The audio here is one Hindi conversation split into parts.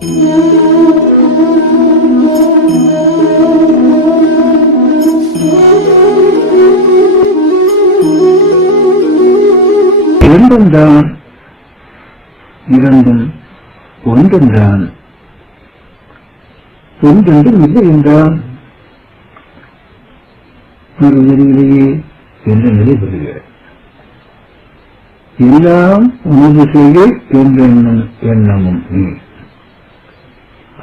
இரண்டும் இரண்டும் ஒன்றென்றான், ஒன்றென்றும் இல்லை என்றான். மறுவரியிலேயே என்ற நிலை பெறுகிறார். எல்லாம் உனது செய்கை என்ற எண்ணமும் நீ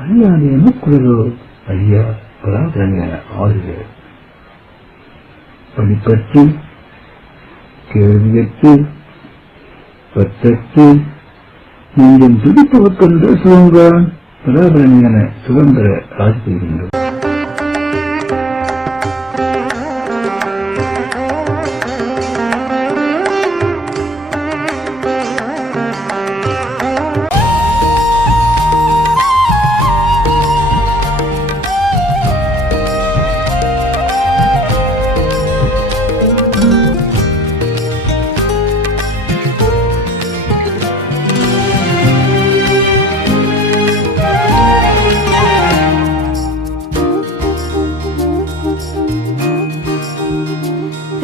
அழியாத எமக்குள்ளதோ ஐயா பராதரணியான ஆறுகிறார். படிப்பற்று கேள்வியற்று பற்றற்று நீங்கள் துடிப்பவர்க்கென்ற சுதந்திரம் பராதரணியான சுதந்திர ஆட்சி செய்கின்றோம்.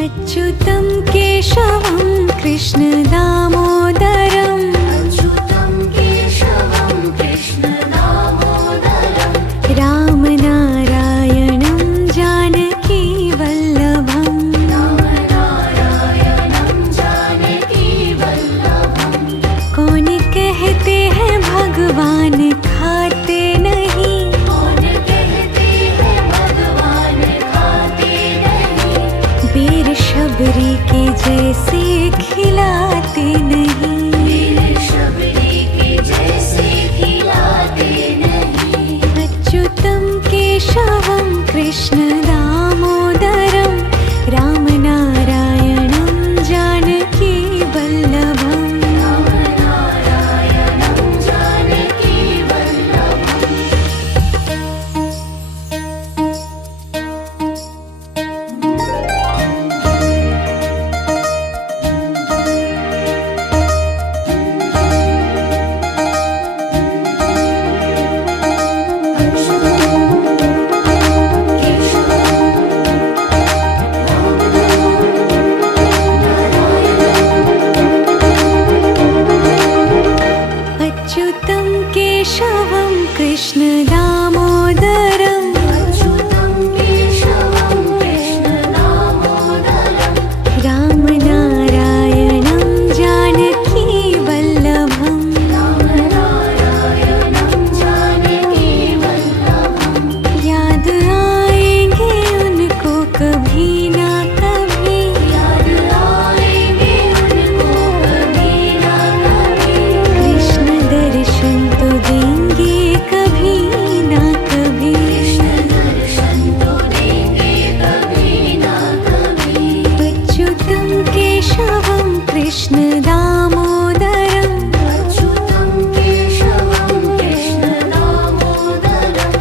अच्युतं केशवं कृष्ण दामोदरम्, अच्युतं केशवं कृष्ण दामोदरम्, रामनारायणं जानकी वल्लभम्, रामनारायणं जानकी वल्लभम्। कौन कहते हैं भगवान खाते नहीं, कौन कहते हैं भगवान खाते नहीं, वीर शबरी के जैसे खिलाते नहीं, वीर शबरी के जैसे खिलाते नहीं। अच्युतं केशवं कृष्ण दामोदरम्, रामनारायणं जानकी वल्लभम्, रामनारायणं जानकी वल्लभम्। अच्युतं केशवं कृष्ण दामोदरम्, अच्युतं केशवं कृष्ण दामोदरम्, रामनारायणं जानकी वल्लभम्, रामनारायणं जानकी वल्लभम्। याद आएंगे उनको कभी ना कभी, याद आएंगे उनको कभी ना कभी, कृष्ण दर्शन तो देंगे कभी ना कभी, कृष्ण दर्शन तो देंगे कभी ना कभी। अच्युतं केशवं कृष्ण दामोदरम्, अच्युतं केशवं कृष्ण दामोदरम्,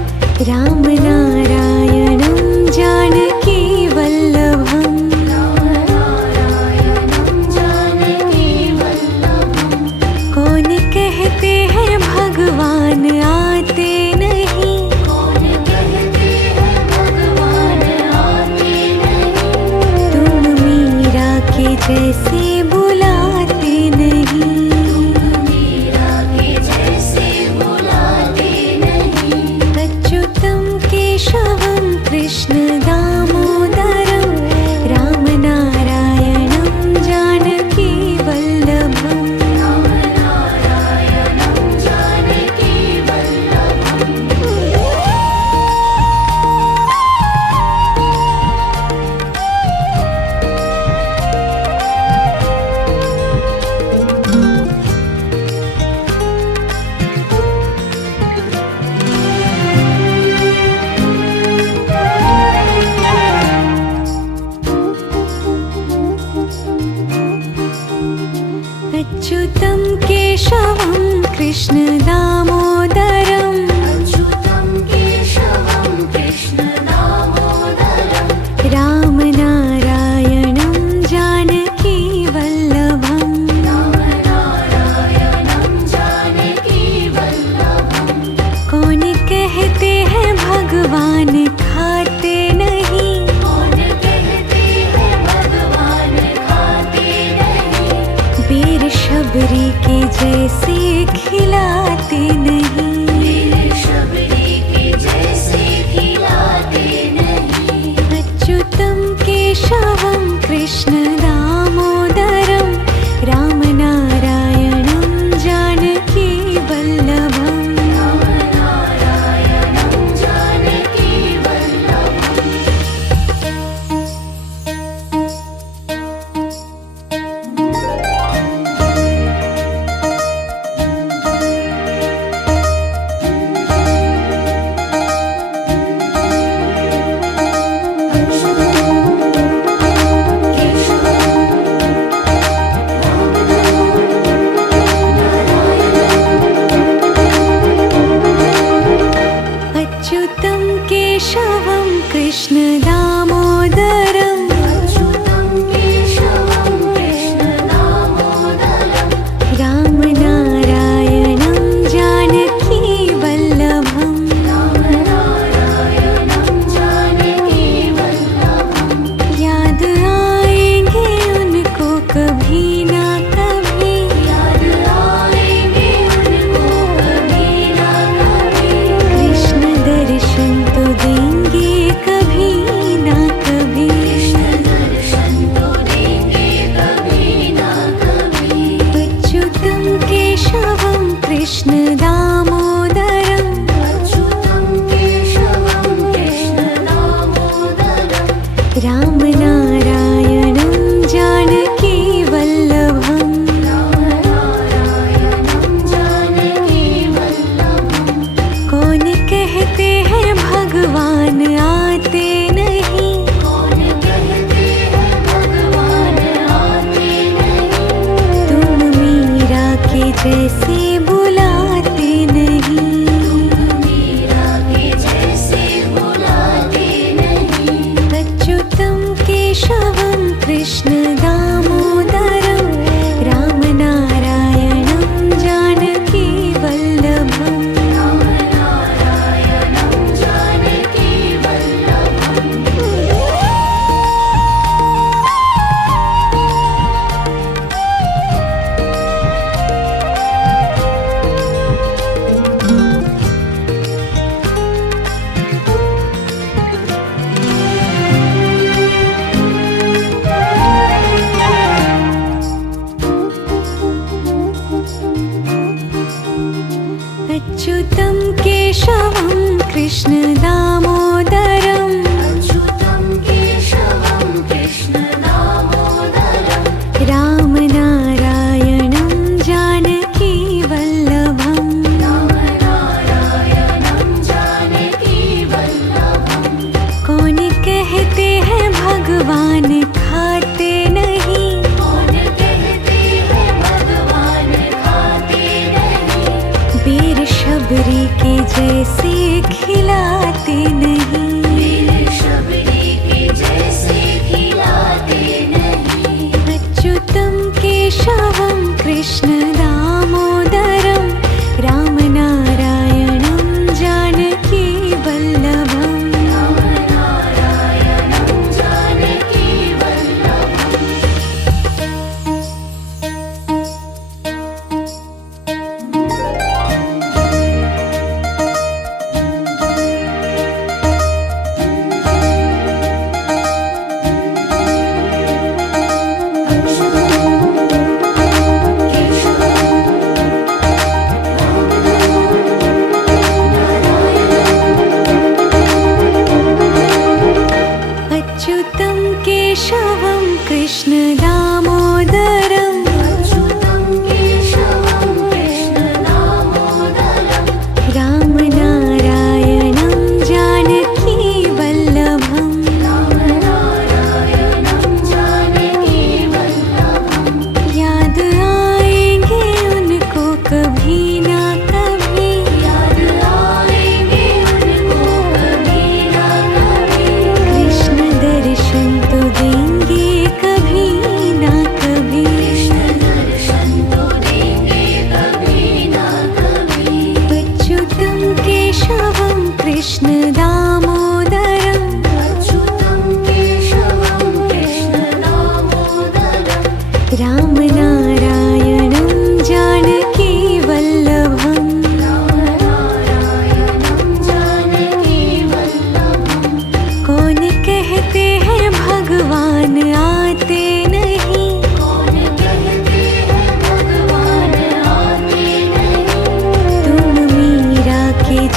रामनारायणं जानकी वल्लभम्, रामनारायणं जानकी वल्लभम्। कौन कहते हैं भगवान आते नहीं, कौन कहते हैं भगवान आते नहीं, तुम मीरा के जैसे बुलाते नहीं, तुम मीरा के जैसे बुलाते नहीं। अच्युतं केशवं कृष्ण दामोदरम्, रामनारायणं जानकी वल्लभम्, रामनारायणं जानकी वल्लभम्। अच्युतं केशवं कृष्ण दामोदरम्, अच्युतं केशवं कृष्ण दामोदरम्, रामनारायणं जानकी वल्लभम्, रामनारायणं जानकी वल्लभम्। भगवान खाते नहीं, कौन कहते हैं भगवान खाते नहीं, वीर शबरी के जैसे खिलाते नहीं, वीर शबरी के जैसे खिलाते नहीं। अच्युतम केशवम कृष्ण दामोदरम राम नारायणं जानकी वल्लभम। राम नारायणं जानकी वल्लभम्। अच्युतं केशवं कृष्ण दामोदरम् अच्युतं केशवं कृष्ण दामोदरम्। राम नारायणं जानकी वल्लभम्। राम नारायणं जानकी वल्लभम्। याद आएंगे उनको कभी ना कभी, याद आएंगे उनको कभी ना कभी, कृष्ण दर्शन तो देंगे कभी ना कभी। कृष्ण दर्शन तो देंगे कभी ना कभी। अच्युतं केशवं कृष्ण दामोदरम् अच्युतं केशवं कृष्ण दामोदरम्। राम नारायणं जानकी वल्लभम्। राम नारायणं जानकी वल्लभम्। कौन कहते हैं भगवान आते नहीं, कौन कहते हैं भगवान आते नहीं, तुम मीरा के जैसे बुलाते नहीं, मीरा के जैसे बुलाते नहीं। अच्युतं केशवं कृष्ण दामोदरं राम नारायणं जानकी वल्लभम्। राम नारायणं जानकी वल्लभम्। अच्युतं केशवं कृष्ण दामोदरम् अच्युतं केशवं कृष्ण दामोदरम्। राम नारायणं जानकी वल्लभम्। राम नारायणं जानकी वल्लभम्। कौन कहते हैं भगवान खाते नहीं, कौन कहते हैं भगवान खाते नहीं, वीर शबरी के जैसे खिलाते नहीं, वीर शबरी के जैसे खिलाते नहीं। अच्युतं केशवं कृष्ण दामोदरम् राम नारायणं जानकी वल्लभम्। राम नारायणं जानकी वल्लभम्। केशवं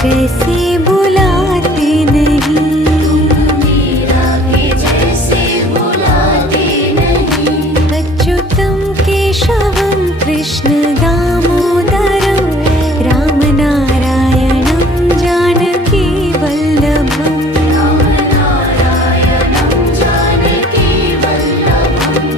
जैसे बुलाते नहीं। मीरा के जैसे बुलाते नहीं। अच्युतं केशवं कृष्ण दामोदरं रामनारायणं जानकी वल्लभम्। रामनारायणं जानकी वल्लभम्।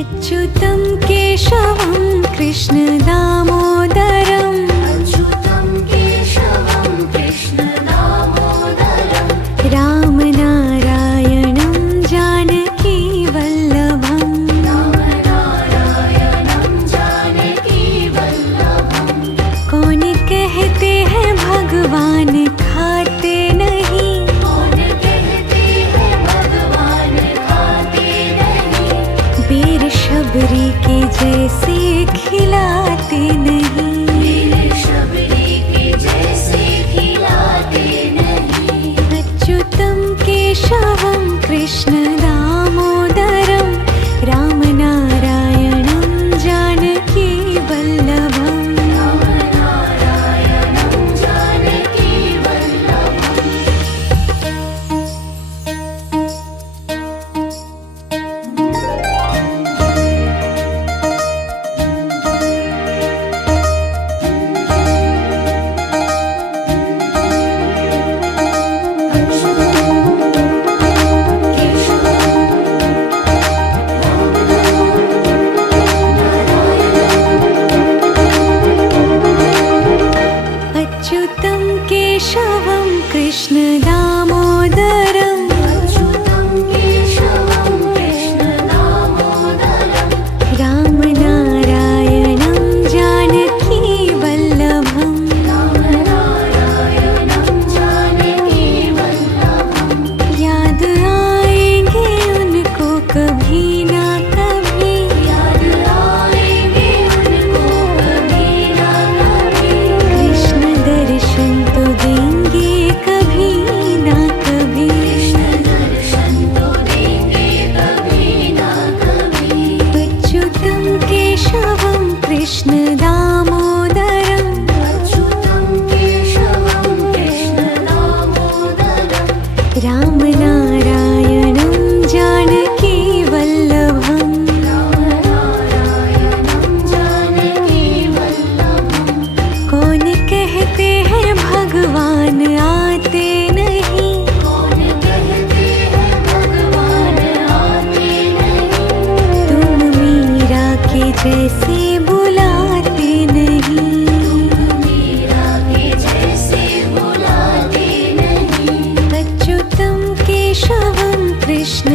अच्युतं केशवं कृष्ण दामोदरं अच्युतं केशवं कृष्ण दामोदरं। रामनारायणं जानकी वल्लभम्। रामनारायणं जानकी वल्लभम्। कौन कहते हैं भगवान खाते नहीं। कौन कहते हैं भगवान खाते नहीं। बेर शबरी के जैसे खिलाते नहीं। वीर शबरी के जैसे खिलाते नहीं। अच्युतं केशवं कृष्ण दामोदरं रामनारायणं जानकी वल्लभम्। रामनारायणं जानकी वल्लभम्। अच्युतं केशवं कृष्ण दामोदरं अच्युतं केशवं कृष्ण दामोदरं। रामनारायणं जानकी वल्लभम्। रामनारायणं जानकी वल्लभम्। याद आएंगे उनको कभी ना कभी। याद आएंगे उनको कभी ना कभी। कृष्ण दर्शन तो देंगे कभी ना कभी। कृष्ण दर्शन तो देंगे कभी ना कभी। अच्युतं केशवं कृष्ण दामोदरं अच्युतं केशवं कृष्ण दामोदरं। रामनारायणं जानकी वल्लभम्। रामनारायणं जानकी वल्लभम्। कौन कहते हैं भगवान आते नहीं। कौन कहते हैं भगवान आते नहीं। तुम मीरा के जैसे बुलाते नहीं। मीरा के जैसे बुलाते नहीं। अच्युतं केशवं कृष्ण